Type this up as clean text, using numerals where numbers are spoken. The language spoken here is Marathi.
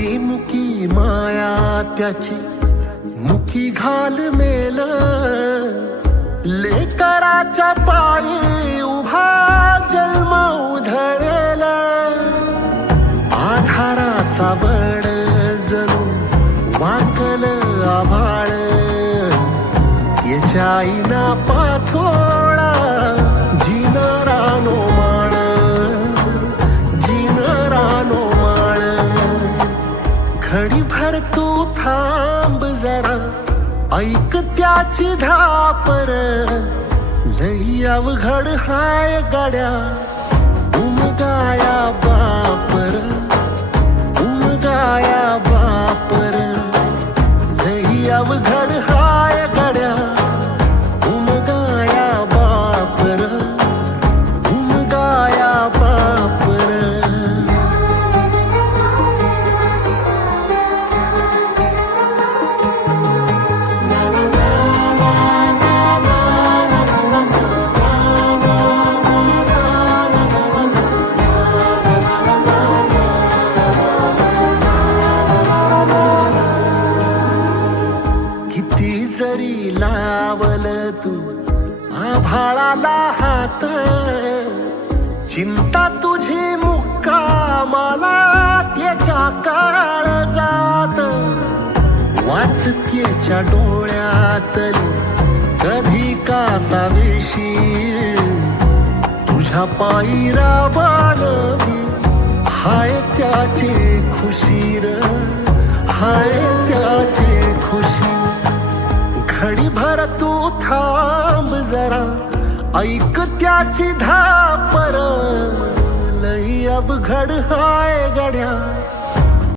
मुकी मुकी माया त्याची मुकी घाल मेल लेकराच्या पायी उभा जन्म उधळेल आधाराचा बळ जणू वाकल आभाळ याच्या आईना पाचोळा जिनरानो माळ जिनरानो माळ घडीभर तू थांब जरा ऐक त्याची धापर लई अवघड हाय गड्या उमगाया बापर उमगाया बापर लई अवघड हाय गड्या उमगाया बापर उमगाया बापर किती जरी लावल तू आभाळाला हात चिंता तुझी मुक्कामाला त्याच्या काळ जात वाचकेच्या डोळ्यातली कधी कासाविशी तुझ्या पायी राबान हाय त्याचे खुशीर हाय त्याचे खुशी घडीभर तू थांब जरा ऐक त्याची धापर लई अवघड हाय गड्या